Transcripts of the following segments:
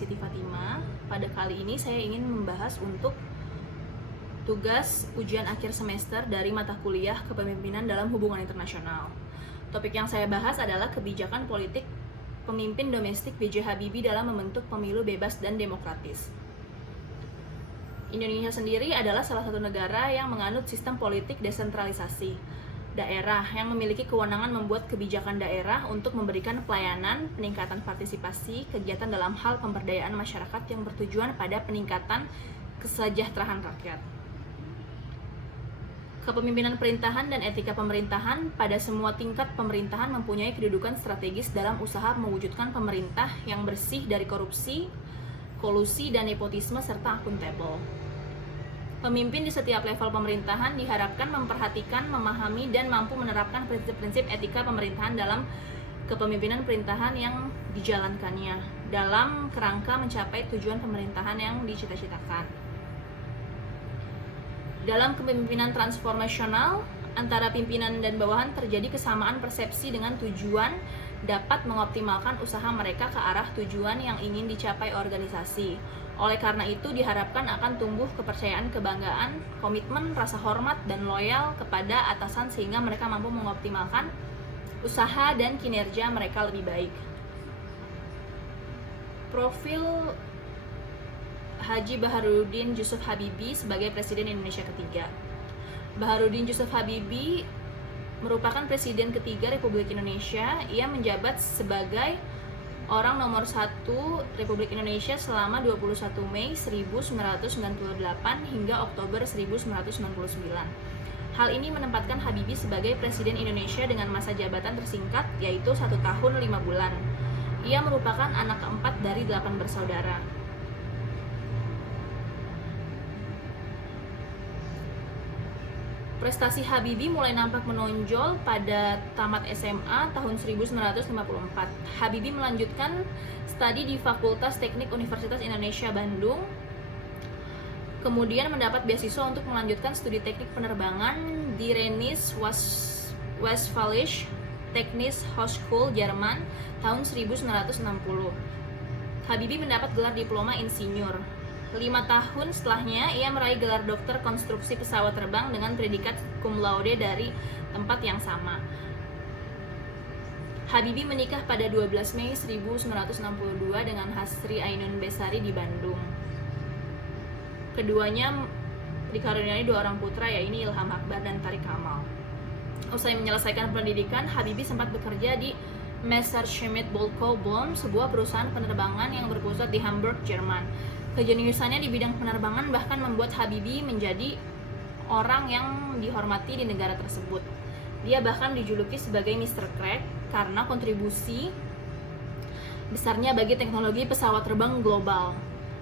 Siti Fatima. Pada kali ini saya ingin membahas untuk tugas ujian akhir semester dari mata kuliah Kepemimpinan dalam Hubungan Internasional. Topik yang saya bahas adalah kebijakan politik pemimpin domestik B.J. Habibie dalam membentuk pemilu bebas dan demokratis. Indonesia sendiri adalah salah satu negara yang menganut sistem politik desentralisasi. Daerah yang memiliki kewenangan membuat kebijakan daerah untuk memberikan pelayanan, peningkatan partisipasi, kegiatan dalam hal pemberdayaan masyarakat yang bertujuan pada peningkatan kesejahteraan rakyat. Kepemimpinan pemerintahan dan etika pemerintahan pada semua tingkat pemerintahan mempunyai kedudukan strategis dalam usaha mewujudkan pemerintah yang bersih dari korupsi, kolusi, dan nepotisme serta akuntabel. Pemimpin di setiap level pemerintahan diharapkan memperhatikan, memahami, dan mampu menerapkan prinsip-prinsip etika pemerintahan dalam kepemimpinan pemerintahan yang dijalankannya dalam kerangka mencapai tujuan pemerintahan yang dicita-citakan. Dalam kepemimpinan transformasional, antara pimpinan dan bawahan terjadi kesamaan persepsi dengan tujuan dapat mengoptimalkan usaha mereka ke arah tujuan yang ingin dicapai organisasi. Oleh karena itu, diharapkan akan tumbuh kepercayaan, kebanggaan, komitmen, rasa hormat, dan loyal kepada atasan sehingga mereka mampu mengoptimalkan usaha dan kinerja mereka lebih baik. Profil Haji Baharudin Jusuf Habibie sebagai Presiden Indonesia ketiga. Baharudin Jusuf Habibie merupakan Presiden ketiga Republik Indonesia. Ia menjabat sebagai orang nomor 1 Republik Indonesia selama 21 Mei 1998 hingga Oktober 1999. Hal ini menempatkan Habibie sebagai Presiden Indonesia dengan masa jabatan tersingkat, yaitu 1 tahun 5 bulan. Ia merupakan anak keempat dari 8 bersaudara. Prestasi Habibie mulai nampak menonjol pada tamat SMA tahun 1954. Habibie melanjutkan studi di Fakultas Teknik Universitas Indonesia Bandung. Kemudian mendapat beasiswa untuk melanjutkan studi teknik penerbangan di Rhein-Westfälische Technische Hochschule Jerman tahun 1960. Habibie mendapat gelar diploma insinyur. 5 tahun setelahnya, ia meraih gelar dokter konstruksi pesawat terbang dengan predikat cum laude dari tempat yang sama. Habibie menikah pada 12 Mei 1962 dengan Hasri Ainun Besari di Bandung. Keduanya dikaruniai 2 orang putra, yaitu Ilham Akbar dan Tariq Kamal. Usai menyelesaikan pendidikan, Habibie sempat bekerja di Messerschmitt Bölkow Blohm, sebuah perusahaan penerbangan yang berpusat di Hamburg, Jerman. Kejeniusannya di bidang penerbangan bahkan membuat Habibie menjadi orang yang dihormati di negara tersebut. Dia bahkan dijuluki sebagai Mr. Crack karena kontribusi besarnya bagi teknologi pesawat terbang global.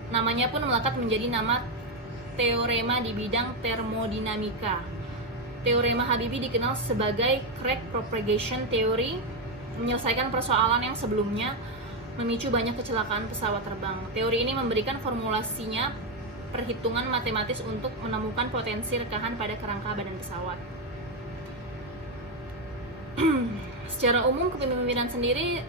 Namanya pun melekat menjadi nama teorema di bidang termodinamika. Teorema Habibie dikenal sebagai Crack Propagation Theory, menyelesaikan persoalan yang sebelumnya memicu banyak kecelakaan pesawat terbang. Teori ini memberikan formulasinya perhitungan matematis untuk menemukan potensi rekahan pada kerangka badan pesawat. Secara umum, kepemimpinan sendiri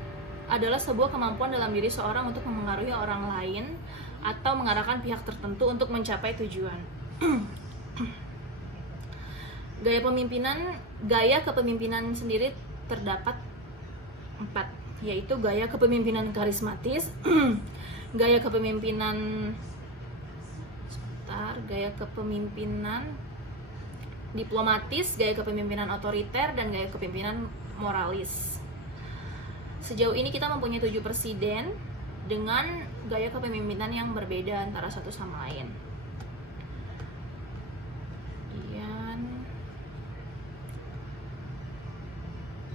adalah sebuah kemampuan dalam diri seorang untuk memengaruhi orang lain atau mengarahkan pihak tertentu untuk mencapai tujuan. Gaya kepemimpinan sendiri terdapat 4, yaitu gaya kepemimpinan karismatis, gaya kepemimpinan diplomatis, gaya kepemimpinan otoriter, dan gaya kepemimpinan moralis. Sejauh ini kita mempunyai 7 presiden dengan gaya kepemimpinan yang berbeda antara satu sama lain.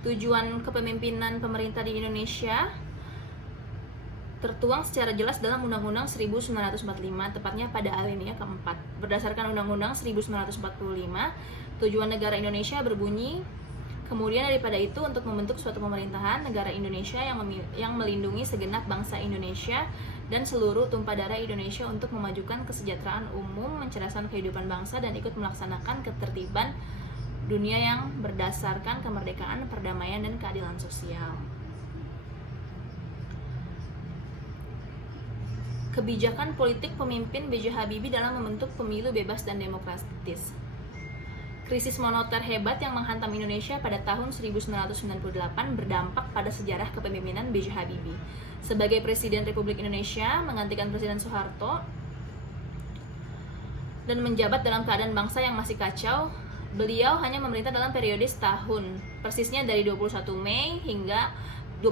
Tujuan kepemimpinan pemerintah di Indonesia tertuang secara jelas dalam Undang-Undang 1945, tepatnya pada alinea keempat. Berdasarkan Undang-Undang 1945, tujuan negara Indonesia berbunyi, kemudian daripada itu untuk membentuk suatu pemerintahan negara Indonesia yang melindungi segenap bangsa Indonesia dan seluruh tumpah darah Indonesia untuk memajukan kesejahteraan umum, mencerdaskan kehidupan bangsa, dan ikut melaksanakan ketertiban dunia yang berdasarkan kemerdekaan, perdamaian, dan keadilan sosial. kebijakan politik pemimpin B.J. Habibie dalam membentuk pemilu bebas dan demokratis. Krisis moneter hebat yang menghantam Indonesia pada tahun 1998 berdampak pada sejarah kepemimpinan B.J. Habibie. Sebagai Presiden Republik Indonesia, menggantikan Presiden Soeharto, dan menjabat dalam keadaan bangsa yang masih kacau, beliau hanya memerintah dalam periode setahun, persisnya dari 21 Mei 1998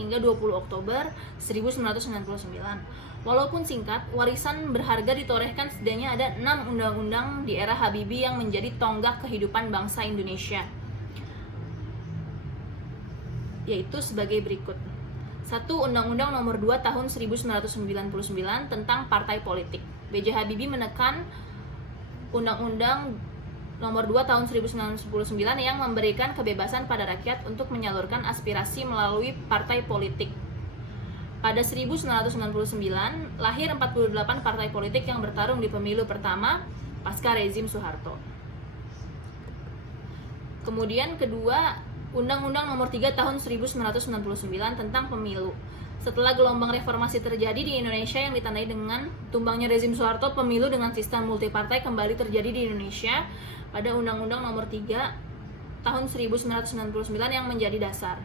hingga 20 Oktober 1999. Walaupun singkat, warisan berharga ditorehkan, setidaknya ada 6 undang-undang di era Habibie yang menjadi tonggak kehidupan bangsa Indonesia, yaitu sebagai berikut. 1. Undang-Undang Nomor 2 Tahun 1999 tentang Partai Politik. B.J. Habibie menekan Undang-Undang Nomor 2 Tahun 1999 yang memberikan kebebasan pada rakyat untuk menyalurkan aspirasi melalui partai politik. Pada 1999, lahir 48 partai politik yang bertarung di pemilu pertama pasca rezim Soeharto. Kemudian kedua, Undang-Undang Nomor 3 Tahun 1999 tentang Pemilu. Setelah gelombang reformasi terjadi di Indonesia yang ditandai dengan tumbangnya rezim Soeharto, pemilu dengan sistem multipartai kembali terjadi di Indonesia pada Undang-Undang Nomor 3 Tahun 1999 yang menjadi dasar.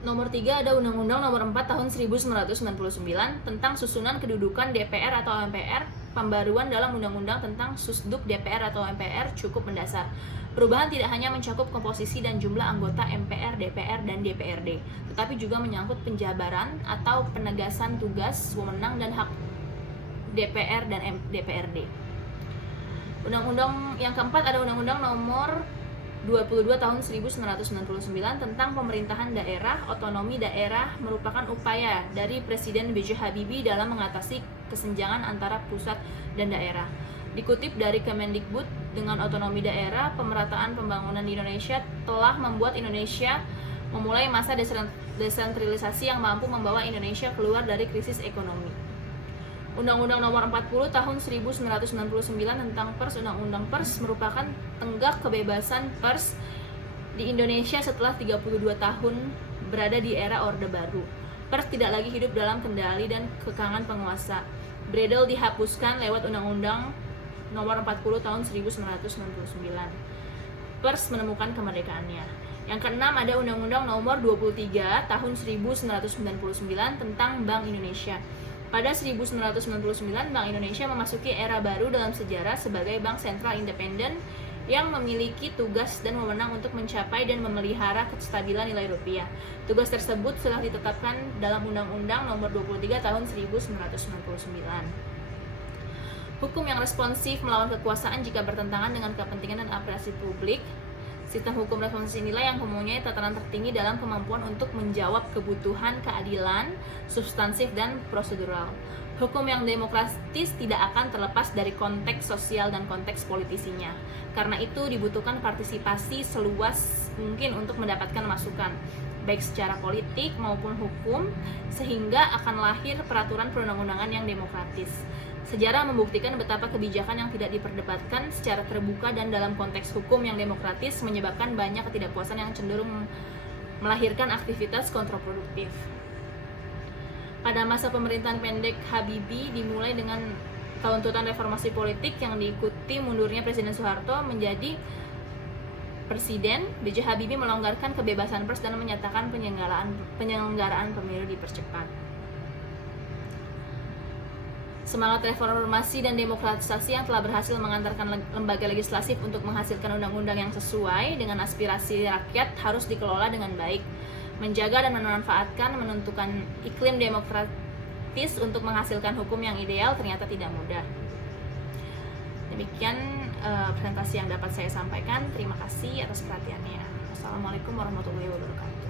Nomor 3 ada Undang-Undang Nomor 4 Tahun 1999 tentang susunan kedudukan DPR atau MPR, pembaruan dalam Undang-Undang tentang Susduk DPR atau MPR cukup mendasar. Perubahan tidak hanya mencakup komposisi dan jumlah anggota MPR, DPR, dan DPRD, tetapi juga menyangkut penjabaran atau penegasan tugas, wewenang, dan hak DPR dan DPRD. Undang-undang yang keempat ada Undang-Undang Nomor 22 Tahun 1999 tentang Pemerintahan Daerah. Otonomi daerah merupakan upaya dari Presiden B.J. Habibie dalam mengatasi kesenjangan antara pusat dan daerah. Dikutip dari Kemendikbud, dengan otonomi daerah, pemerataan pembangunan di Indonesia telah membuat Indonesia memulai masa desentralisasi yang mampu membawa Indonesia keluar dari krisis ekonomi. Undang-Undang Nomor 40 Tahun 1999 tentang Pers. Undang-Undang Pers merupakan tenggak kebebasan pers di Indonesia setelah 32 tahun berada di era Orde Baru. Pers tidak lagi hidup dalam kendali dan kekangan penguasa. Bredel dihapuskan lewat Undang-Undang Nomor 40 Tahun 1999. Pers menemukan kemerdekaannya. Yang keenam ada Undang-Undang Nomor 23 Tahun 1999 tentang Bank Indonesia. Pada 1999, Bank Indonesia memasuki era baru dalam sejarah sebagai bank sentral independen yang memiliki tugas dan wewenang untuk mencapai dan memelihara kestabilan nilai rupiah. Tugas tersebut telah ditetapkan dalam Undang-Undang Nomor 23 Tahun 1999. Hukum yang responsif melawan kekuasaan jika bertentangan dengan kepentingan dan apresiasi publik. Sistem hukum responsif inilah yang mempunyai tatanan tertinggi dalam kemampuan untuk menjawab kebutuhan keadilan, substansif, dan prosedural. Hukum yang demokratis tidak akan terlepas dari konteks sosial dan konteks politisinya. Karena itu dibutuhkan partisipasi seluas mungkin untuk mendapatkan masukan, baik secara politik maupun hukum, sehingga akan lahir peraturan perundang-undangan yang demokratis. Sejarah membuktikan betapa kebijakan yang tidak diperdebatkan secara terbuka dan dalam konteks hukum yang demokratis menyebabkan banyak ketidakpuasan yang cenderung melahirkan aktivitas kontraproduktif. Pada masa pemerintahan pendek Habibie dimulai dengan tuntutan reformasi politik yang diikuti mundurnya Presiden Soeharto menjadi Presiden. B.J. Habibie melonggarkan kebebasan pers dan menyatakan penyelenggaraan pemilu dipercepat. Semangat reformasi dan demokratisasi yang telah berhasil mengantarkan lembaga legislatif untuk menghasilkan undang-undang yang sesuai dengan aspirasi rakyat harus dikelola dengan baik. Menjaga dan memanfaatkan menentukan iklim demokratis untuk menghasilkan hukum yang ideal ternyata tidak mudah. Demikian presentasi yang dapat saya sampaikan. Terima kasih atas perhatiannya. Assalamualaikum warahmatullahi wabarakatuh.